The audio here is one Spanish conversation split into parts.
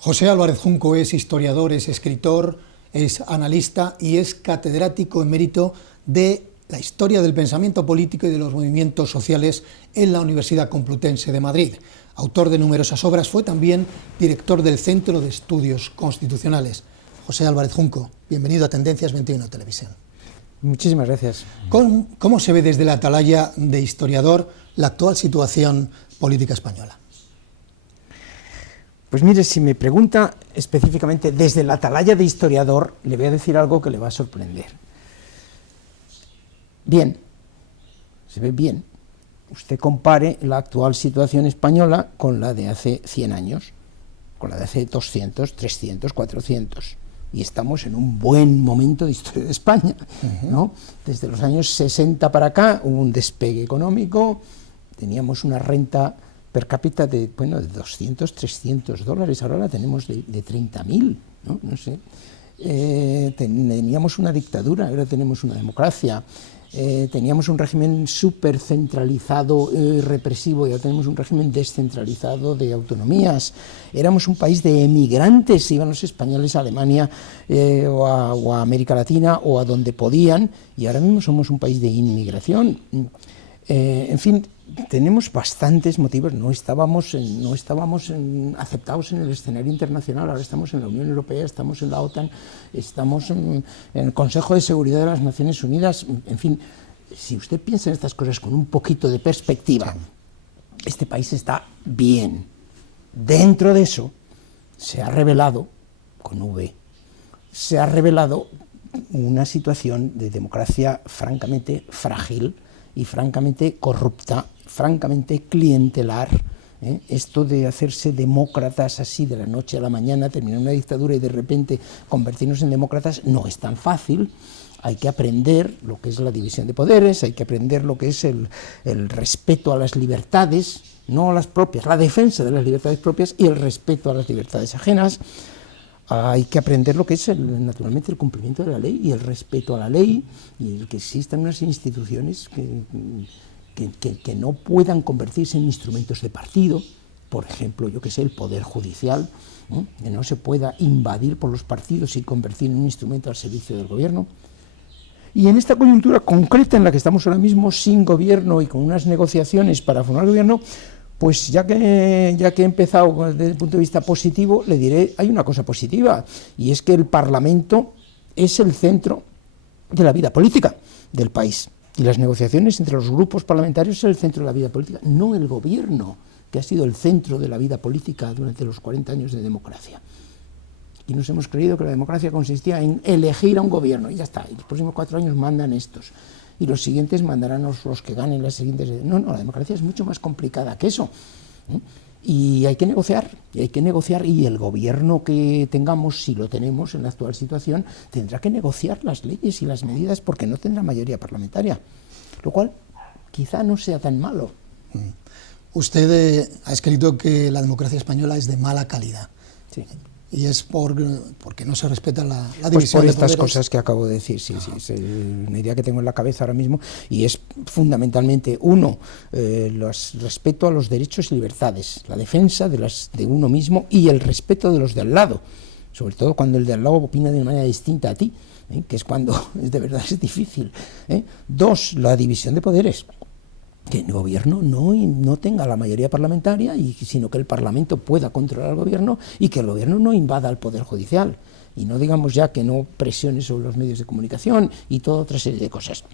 José Álvarez Junco es historiador, es escritor, es analista y es catedrático emérito de la historia del pensamiento político y de los movimientos sociales en la Universidad Complutense de Madrid. Autor de numerosas obras, fue también director del Centro de Estudios Constitucionales. José Álvarez Junco, bienvenido a Tendencias 21 Televisión. Muchísimas gracias. ¿Cómo se ve desde la atalaya de historiador la actual situación política española? Pues mire, si me pregunta específicamente desde la atalaya de historiador, le voy a decir algo que le va a sorprender. Bien, se ve bien. Usted compare la actual situación española con la de hace 100 años, con la de hace 200, 300, 400. Y estamos en un buen momento de historia de España, ¿no? Desde los años 60 para acá hubo un despegue económico, teníamos una renta per cápita de 200, 300 dólares, ahora la tenemos de 30.000, ¿no? No sé. Teníamos una dictadura, ahora tenemos una democracia. Teníamos un régimen súper centralizado, represivo, y ahora tenemos un régimen descentralizado de autonomías. Éramos un país de emigrantes, iban los españoles a Alemania o a América Latina o a donde podían, y ahora mismo somos un país de inmigración. En fin, tenemos bastantes motivos. No estábamos aceptados en el escenario internacional, ahora estamos en la Unión Europea, estamos en la OTAN, estamos en el Consejo de Seguridad de las Naciones Unidas. En fin, si usted piensa en estas cosas con un poquito de perspectiva, este país está bien. Dentro de eso se ha revelado, con V, se ha revelado una situación de democracia francamente frágil y francamente corrupta, francamente clientelar. Esto de hacerse demócratas así de la noche a la mañana, terminar una dictadura y de repente convertirnos en demócratas, no es tan fácil. Hay que aprender lo que es la división de poderes, hay que aprender lo que es el respeto a las libertades, no a las propias, la defensa de las libertades propias y el respeto a las libertades ajenas. Hay que aprender lo que es, naturalmente, el cumplimiento de la ley y el respeto a la ley, y el que existan unas instituciones que no puedan convertirse en instrumentos de partido, por ejemplo, yo que sé, el Poder Judicial, que no se pueda invadir por los partidos y convertir en un instrumento al servicio del gobierno. Y en esta coyuntura concreta en la que estamos ahora mismo, sin gobierno y con unas negociaciones para formar gobierno, pues ya que he empezado desde el punto de vista positivo, le diré, hay una cosa positiva, y es que el Parlamento es el centro de la vida política del país, y las negociaciones entre los grupos parlamentarios son el centro de la vida política, no el gobierno, que ha sido el centro de la vida política durante los 40 años de democracia. Y nos hemos creído que la democracia consistía en elegir a un gobierno, y ya está, y los próximos 4 años mandan estos, y los siguientes mandarán los que ganen las siguientes. No, la democracia es mucho más complicada que eso. Y hay que negociar, y el gobierno que tengamos, si lo tenemos en la actual situación, tendrá que negociar las leyes y las medidas porque no tendrá mayoría parlamentaria, lo cual quizá no sea tan malo. Usted ha escrito que la democracia española es de mala calidad. Sí. Y es porque no se respeta la división pues por de estas poderes. cosas que acabo de decir, sí, es una idea que tengo en la cabeza ahora mismo, y es fundamentalmente, uno, respeto a los derechos y libertades, la defensa de uno mismo y el respeto de los de al lado, sobre todo cuando el de al lado opina de una manera distinta a ti, que es cuando de verdad es difícil. Dos, la división de poderes. Que el gobierno no tenga la mayoría parlamentaria, sino que el Parlamento pueda controlar al gobierno y que el gobierno no invada al Poder Judicial. Y no digamos ya que no presione sobre los medios de comunicación y toda otra serie de cosas.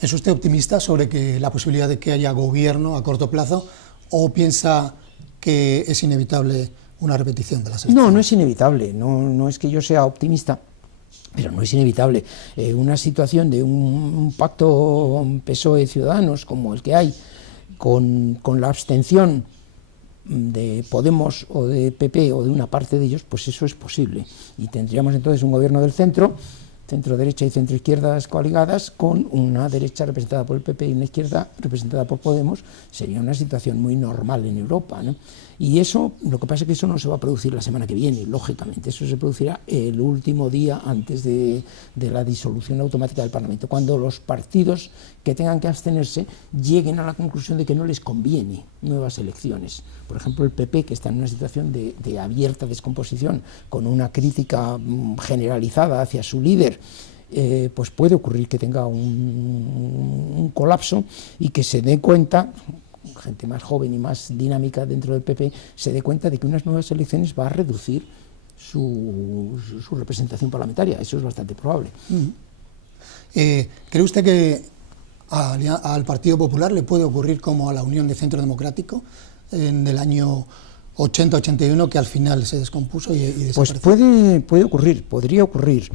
¿Es usted optimista sobre la posibilidad de que haya gobierno a corto plazo o piensa que es inevitable una repetición de las elecciones? No es inevitable, no es que yo sea optimista, pero no es inevitable. Una situación de un pacto PSOE-Ciudadanos como el que hay, con la abstención de Podemos o de PP o de una parte de ellos, pues eso es posible. Y tendríamos entonces un gobierno del centro derecha y centro izquierdas coaligadas, con una derecha representada por el PP y una izquierda representada por Podemos. Sería una situación muy normal en Europa, ¿no? Y eso, lo que pasa es que eso no se va a producir la semana que viene, lógicamente, eso se producirá el último día antes de la disolución automática del Parlamento, cuando los partidos que tengan que abstenerse lleguen a la conclusión de que no les conviene nuevas elecciones. Por ejemplo, el PP, que está en una situación de abierta descomposición, con una crítica generalizada hacia su líder, pues puede ocurrir que tenga un colapso y que se dé cuenta, gente más joven y más dinámica dentro del PP, se dé cuenta de que unas nuevas elecciones va a reducir su representación parlamentaria. Eso es bastante probable. ¿Cree usted que al Partido Popular le puede ocurrir como a la Unión de Centro Democrático en el año 80-81, que al final se descompuso y desapareció? Pues puede ocurrir, podría ocurrir.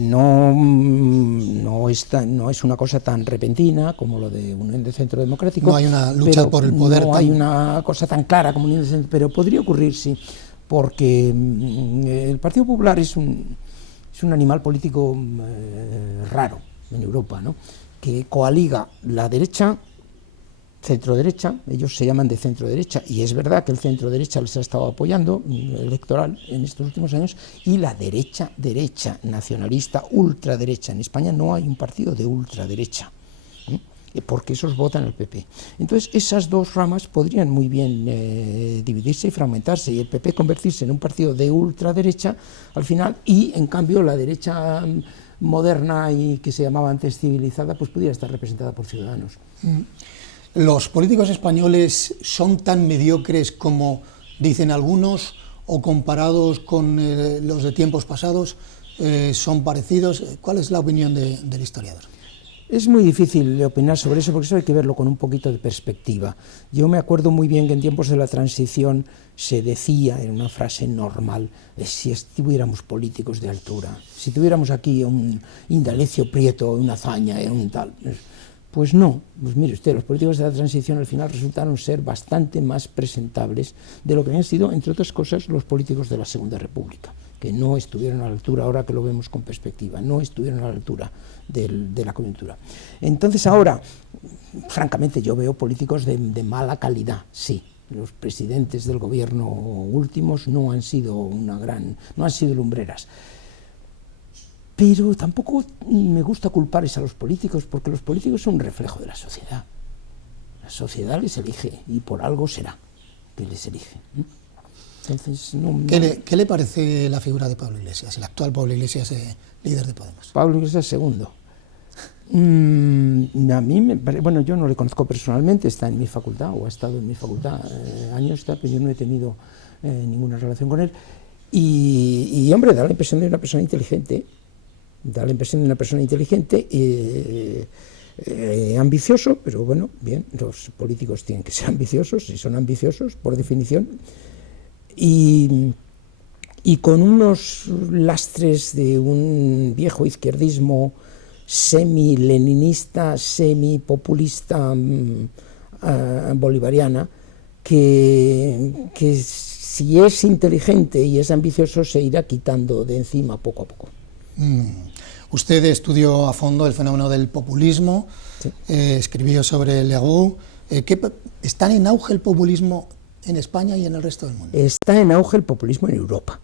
No es una cosa tan repentina como lo de Unión de Centro Democrático. No hay una lucha por el poder. No hay una cosa tan clara como Unión de Centro, pero podría ocurrir, sí, porque el Partido Popular es un animal político raro en Europa, ¿no? Que coaliga la derecha, centro-derecha, ellos se llaman de centro-derecha, y es verdad que el centro-derecha les ha estado apoyando electoral en estos últimos años, y la derecha, nacionalista, ultraderecha. En España no hay un partido de ultraderecha, porque esos votan al PP. Entonces esas dos ramas podrían muy bien dividirse y fragmentarse, y el PP convertirse en un partido de ultraderecha al final, y en cambio la derecha moderna y que se llamaba antes civilizada, pues pudiera estar representada por Ciudadanos. ¿Los políticos españoles son tan mediocres como dicen algunos, o comparados con los de tiempos pasados son parecidos? ¿Cuál es la opinión del historiador? Es muy difícil opinar sobre eso, porque eso hay que verlo con un poquito de perspectiva. Yo me acuerdo muy bien que en tiempos de la transición se decía, en una frase normal, si estuviéramos políticos de altura, si tuviéramos aquí un Indalecio Prieto, una Azaña, un tal. Pues no, pues mire usted, los políticos de la transición al final resultaron ser bastante más presentables de lo que habían sido, entre otras cosas, los políticos de la Segunda República, que no estuvieron a la altura, ahora que lo vemos con perspectiva, no estuvieron a la altura de la coyuntura. Entonces ahora, francamente, yo veo políticos de mala calidad, sí. Los presidentes del gobierno últimos no han sido no han sido lumbreras. Pero tampoco me gusta culparles a los políticos, porque los políticos son un reflejo de la sociedad. La sociedad les elige, y por algo será que les elige. Entonces, ¿Qué le parece la figura de Pablo Iglesias, el actual Pablo Iglesias, líder de Podemos? Pablo Iglesias segundo. A mí bueno, yo no le conozco personalmente, está en mi facultad, o ha estado en mi facultad años, pero yo no he tenido ninguna relación con él. Y hombre, da la impresión de una persona inteligente. Da la impresión de una persona inteligente, ambicioso, pero bueno, bien, los políticos tienen que ser ambiciosos, y son ambiciosos por definición, y con unos lastres de un viejo izquierdismo semi-leninista, semi-populista bolivariana, que si es inteligente y es ambicioso se irá quitando de encima poco a poco. Usted estudió a fondo el fenómeno del populismo, sí. Escribió sobre Leroux. ¿Está en auge el populismo en España y en el resto del mundo? Está en auge el populismo en Europa.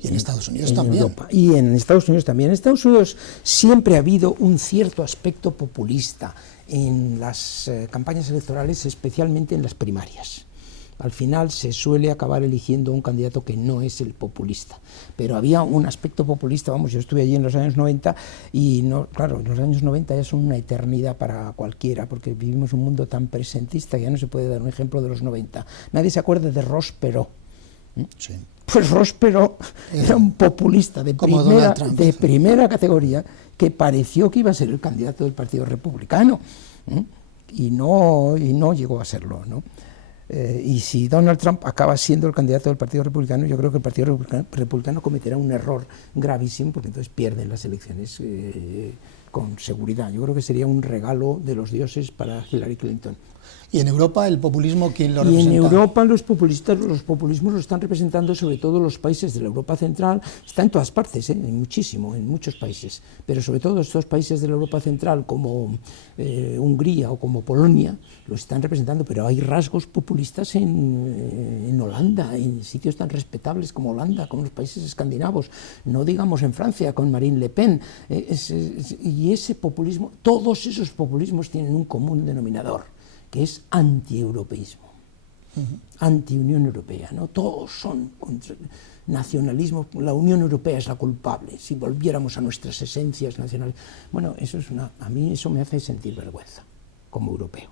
Y en Estados Unidos también. Europa. Y en Estados Unidos también. En Estados Unidos siempre ha habido un cierto aspecto populista en las campañas electorales, especialmente en las primarias. Al final se suele acabar eligiendo un candidato que no es el populista, pero había un aspecto populista, vamos, yo estuve allí en los años 90 y no, claro, los años 90 ya son una eternidad para cualquiera, porque vivimos un mundo tan presentista que ya no se puede dar un ejemplo de los 90. Nadie se acuerda de Ross Perot. Sí. Pues Ross Perot era un populista de primera categoría, que pareció que iba a ser el candidato del Partido Republicano, y no llegó a serlo, ¿no? Y si Donald Trump acaba siendo el candidato del Partido Republicano, yo creo que el Partido Republicano cometerá un error gravísimo, porque entonces pierden las elecciones con seguridad. Yo creo que sería un regalo de los dioses para Hillary Clinton. ¿Y en Europa el populismo quién lo representa? Y en Europa los populismos lo están representando sobre todo los países de la Europa Central. Está en todas partes, en muchos países, pero sobre todo estos países de la Europa Central como Hungría o como Polonia lo están representando, pero hay rasgos populistas en Holanda, en sitios tan respetables como Holanda, como los países escandinavos, no digamos en Francia con Marine Le Pen, y ese populismo, todos esos populismos tienen un común denominador, que es anti-europeísmo, anti-Unión Europea, ¿no? Todos son contra nacionalismo, la Unión Europea es la culpable, si volviéramos a nuestras esencias nacionales. Bueno, a mí eso me hace sentir vergüenza, como europeo.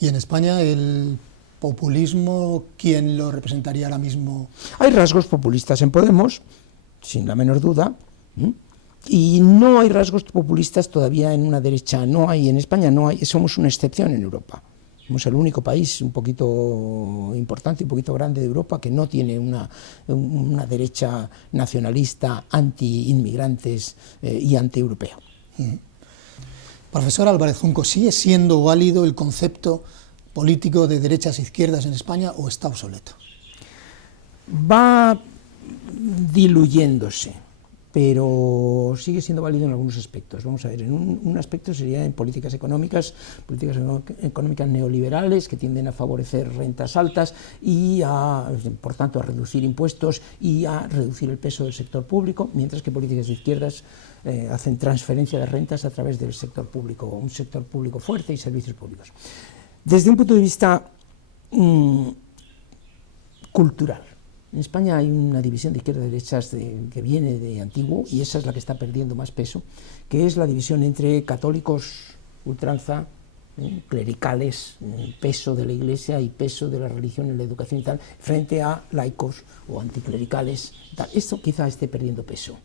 ¿Y en España el populismo, quién lo representaría ahora mismo? Hay rasgos populistas en Podemos, sin la menor duda, y no hay rasgos populistas todavía en una derecha, no hay, en España no hay, somos una excepción en Europa. Somos el único país un poquito importante, un poquito grande de Europa que no tiene una derecha nacionalista, anti-inmigrantes y anti-europeo. Profesor Álvarez Junco, ¿sigue siendo válido el concepto político de derechas e izquierdas en España o está obsoleto? Va diluyéndose, pero sigue siendo válido en algunos aspectos. Vamos a ver, en un aspecto sería en políticas económicas neoliberales que tienden a favorecer rentas altas y por tanto a reducir impuestos y a reducir el peso del sector público, mientras que políticas de izquierdas hacen transferencia de rentas a través del sector público, un sector público fuerte y servicios públicos. Desde un punto de vista cultural, en España hay una división de izquierdas y derechas que viene de antiguo, y esa es la que está perdiendo más peso, que es la división entre católicos, ultranza, clericales, peso de la Iglesia y peso de la religión en la educación y tal, frente a laicos o anticlericales. Esto quizá esté perdiendo peso.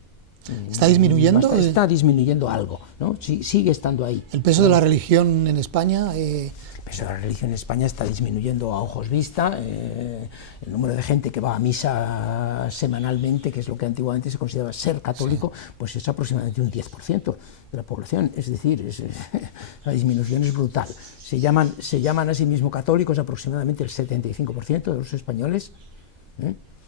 ¿Está disminuyendo? Está disminuyendo algo, ¿no? Sí, sigue estando ahí. ¿El peso de la religión en España? El peso de la religión en España está disminuyendo a ojos vista. El número de gente que va a misa semanalmente, que es lo que antiguamente se consideraba ser católico, sí, pues es aproximadamente un 10% de la población. Es decir, la disminución es brutal. Se llaman a sí mismos católicos aproximadamente el 75% de los españoles.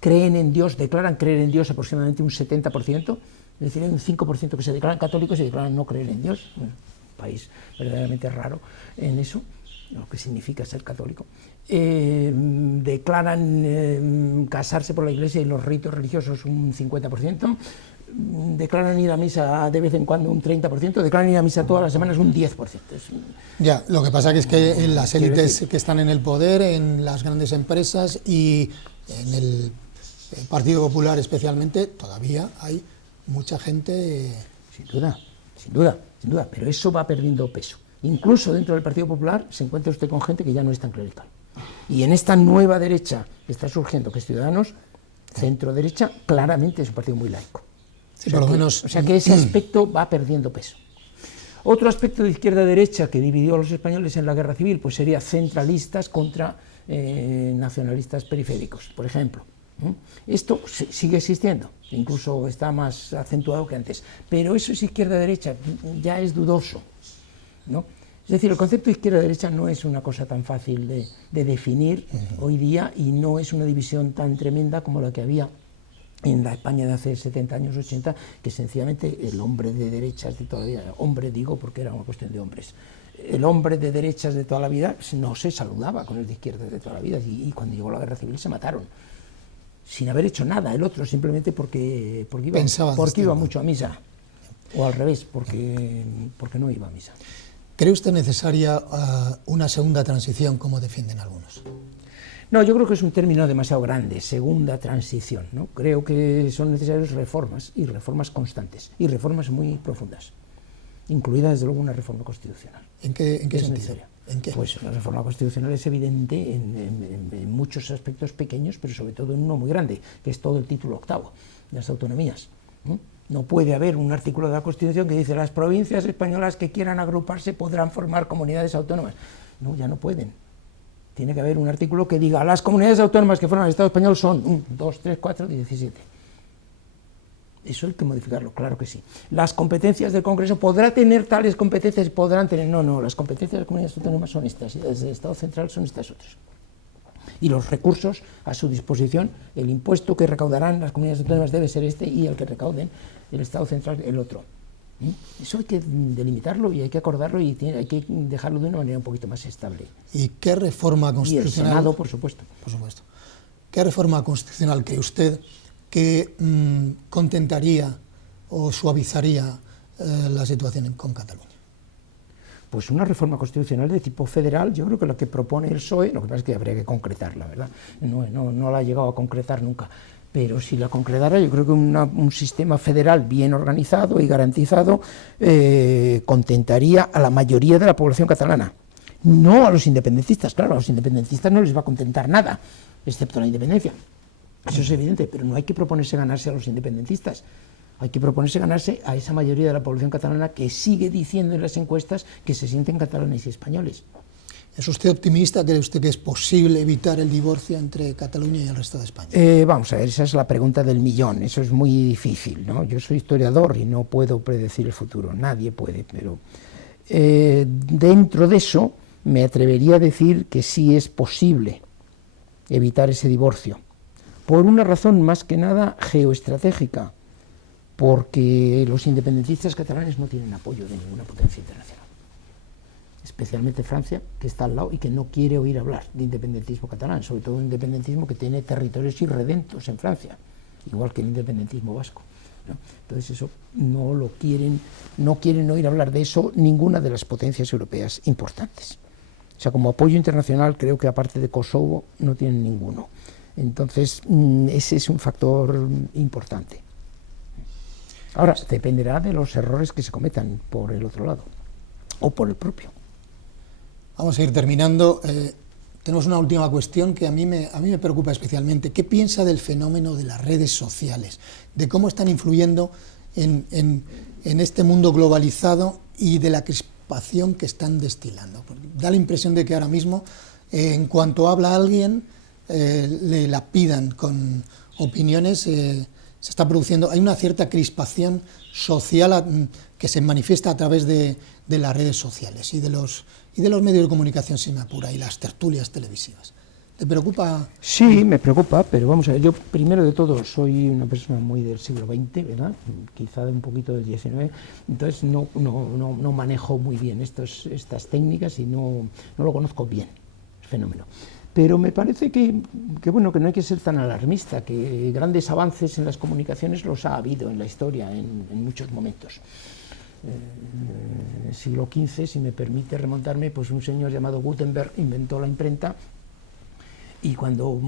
Creen en Dios, declaran creer en Dios aproximadamente un 70%. Es decir, hay un 5% que se declaran católicos y declaran no creer en Dios. Un país verdaderamente raro en eso, lo que significa ser católico. Declaran casarse por la Iglesia y los ritos religiosos un 50%. Declaran ir a misa de vez en cuando un 30%, declaran ir a misa todas las semanas un 10%. Ya, lo que pasa que es que en las élites que están en el poder, en las grandes empresas y en el Partido Popular especialmente, todavía hay mucha gente... Sin duda, pero eso va perdiendo peso. Incluso dentro del Partido Popular se encuentra usted con gente que ya no es tan clerical. Y en esta nueva derecha que está surgiendo, que es Ciudadanos, centro-derecha, claramente es un partido muy laico. Sí, por lo menos... O sea que ese aspecto va perdiendo peso. Otro aspecto de izquierda-derecha que dividió a los españoles en la guerra civil, pues sería centralistas contra nacionalistas periféricos, por ejemplo. Esto sigue existiendo, incluso está más acentuado que antes, pero eso es izquierda-derecha, ya es dudoso, ¿no? Es decir, el concepto de izquierda-derecha no es una cosa tan fácil de definir hoy día y no es una división tan tremenda como la que había en la España de hace 70 años, 80, que sencillamente el hombre de derechas de toda la vida, hombre digo porque era una cuestión de hombres, el hombre de derechas de toda la vida no se saludaba con el de izquierdas de toda la vida y cuando llegó la guerra civil se mataron, sin haber hecho nada, el otro simplemente porque iba mucho a misa, o al revés, porque no iba a misa. ¿Cree usted necesaria una segunda transición, como defienden algunos? No, yo creo que es un término demasiado grande, segunda transición, ¿no? Creo que son necesarias reformas, y reformas constantes, y reformas muy profundas, incluida desde luego una reforma constitucional. ¿En qué sentido? ¿En qué? Pues la reforma constitucional es evidente en muchos aspectos pequeños, pero sobre todo en uno muy grande, que es todo el título octavo de las autonomías. No puede haber un artículo de la Constitución que dice las provincias españolas que quieran agruparse podrán formar comunidades autónomas. No, ya no pueden. Tiene que haber un artículo que diga las comunidades autónomas que forman el Estado español son 1, 2, 3, 4, 17. Eso hay que modificarlo, claro que sí. Las competencias del Congreso, ¿podrá tener tales competencias? Podrán tener, no, las competencias de las comunidades autónomas son estas, y desde el Estado central son estas otras. Y los recursos a su disposición, el impuesto que recaudarán las comunidades autónomas debe ser este y el que recauden el Estado central el otro. Eso hay que delimitarlo y hay que acordarlo y hay que dejarlo de una manera un poquito más estable. ¿Y qué reforma constitucional? Y el Senado, por supuesto. Por supuesto. ¿Qué reforma constitucional cree usted que contentaría o suavizaría la situación con Cataluña? Pues una reforma constitucional de tipo federal, yo creo que lo que propone el PSOE, lo que pasa es que habría que concretarla, ¿verdad? No la ha llegado a concretar nunca, pero si la concretara, yo creo que un sistema federal bien organizado y garantizado contentaría a la mayoría de la población catalana, no a los independentistas. Claro, a los independentistas no les va a contentar nada, excepto la independencia, eso es evidente, pero no hay que proponerse ganarse a los independentistas. Hay que proponerse ganarse a esa mayoría de la población catalana que sigue diciendo en las encuestas que se sienten catalanes y españoles. ¿Es usted optimista? ¿Cree usted que es posible evitar el divorcio entre Cataluña y el resto de España? Vamos a ver, esa es la pregunta del millón, eso es muy difícil, ¿no? Yo soy historiador y no puedo predecir el futuro, nadie puede, pero dentro de eso me atrevería a decir que sí es posible evitar ese divorcio, por una razón más que nada geoestratégica, porque los independentistas catalanes no tienen apoyo de ninguna potencia internacional, especialmente Francia, que está al lado y que no quiere oír hablar de independentismo catalán, sobre todo un independentismo que tiene territorios irredentos en Francia, igual que el independentismo vasco, ¿no? Entonces eso no lo quieren, no quieren oír hablar de eso ninguna de las potencias europeas importantes. O sea, como apoyo internacional creo que aparte de Kosovo no tienen ninguno. Entonces ese es un factor importante. Ahora, dependerá de los errores que se cometan por el otro lado, o por el propio. Vamos a ir terminando. Tenemos una última cuestión que a mí me preocupa especialmente. ¿Qué piensa del fenómeno de las redes sociales? De cómo están influyendo en este mundo globalizado y de la crispación que están destilando. Porque da la impresión de que ahora mismo, en cuanto habla alguien, le lapidan con opiniones. Se está produciendo, hay una cierta crispación social que se manifiesta a través de las redes sociales y de los medios de comunicación, si me apura, y las tertulias televisivas. ¿Te preocupa? Sí, me preocupa, pero vamos a ver, yo primero de todo soy una persona muy del siglo XX, ¿verdad? Quizá de un poquito del XIX, entonces no manejo muy bien estas técnicas y no lo conozco bien, el fenómeno. Pero me parece que no hay que ser tan alarmista, que grandes avances en las comunicaciones los ha habido en la historia en muchos momentos. En el siglo XV, si me permite remontarme, pues un señor llamado Gutenberg inventó la imprenta, y cuando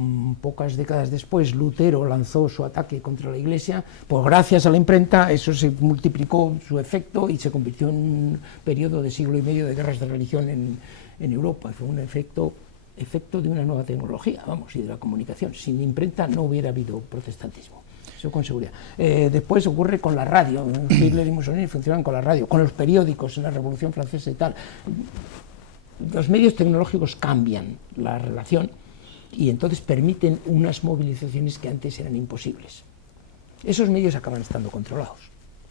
pocas décadas después Lutero lanzó su ataque contra la Iglesia, pues gracias a la imprenta eso se multiplicó su efecto y se convirtió en un periodo de siglo y medio de guerras de religión en Europa. Fue un efecto de una nueva tecnología, vamos, y de la comunicación. Sin imprenta no hubiera habido protestantismo, eso con seguridad. Después ocurre con la radio. Hitler y Mussolini funcionan con la radio, con los periódicos en la Revolución Francesa y tal. Los medios tecnológicos cambian la relación y entonces permiten unas movilizaciones que antes eran imposibles. Esos medios acaban estando controlados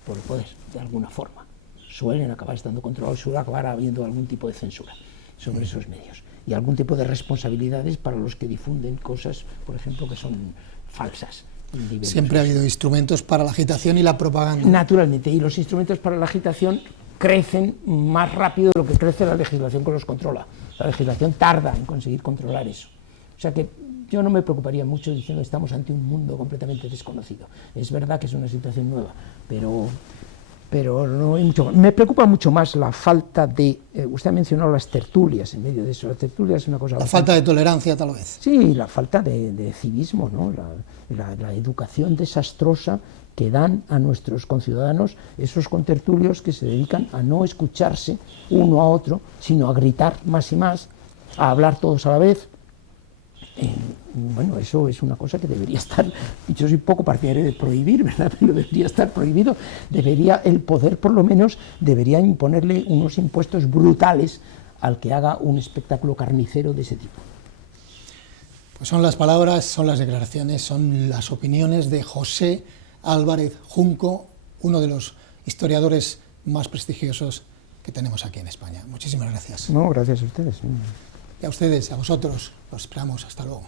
por el poder, de alguna forma. Suelen acabar estando controlados, suele acabar habiendo algún tipo de censura sobre esos medios y algún tipo de responsabilidades para los que difunden cosas, por ejemplo, que son falsas. Siempre ha habido instrumentos para la agitación y la propaganda. Naturalmente, y los instrumentos para la agitación crecen más rápido de lo que crece la legislación que los controla. La legislación tarda en conseguir controlar eso. O sea que yo no me preocuparía mucho diciendo que estamos ante un mundo completamente desconocido. Es verdad que es una situación nueva, pero no hay mucho más. Me preocupa mucho más la falta de... usted ha mencionado las tertulias en medio de eso. La tertulia es una cosa... La falta de tolerancia, tal vez. Sí, la falta de civismo, ¿no? La educación desastrosa que dan a nuestros conciudadanos esos contertulios que se dedican a no escucharse uno a otro, sino a gritar más y más, a hablar todos a la vez. Bueno, eso es una cosa que debería estar, yo soy poco partidario de prohibir, ¿verdad? Pero debería estar prohibido, el poder por lo menos debería imponerle unos impuestos brutales al que haga un espectáculo carnicero de ese tipo. Pues son las palabras, son las declaraciones, son las opiniones de José Álvarez Junco, uno de los historiadores más prestigiosos que tenemos aquí en España. Muchísimas gracias. No, gracias a ustedes. Y a ustedes, a vosotros, los esperamos. Hasta luego.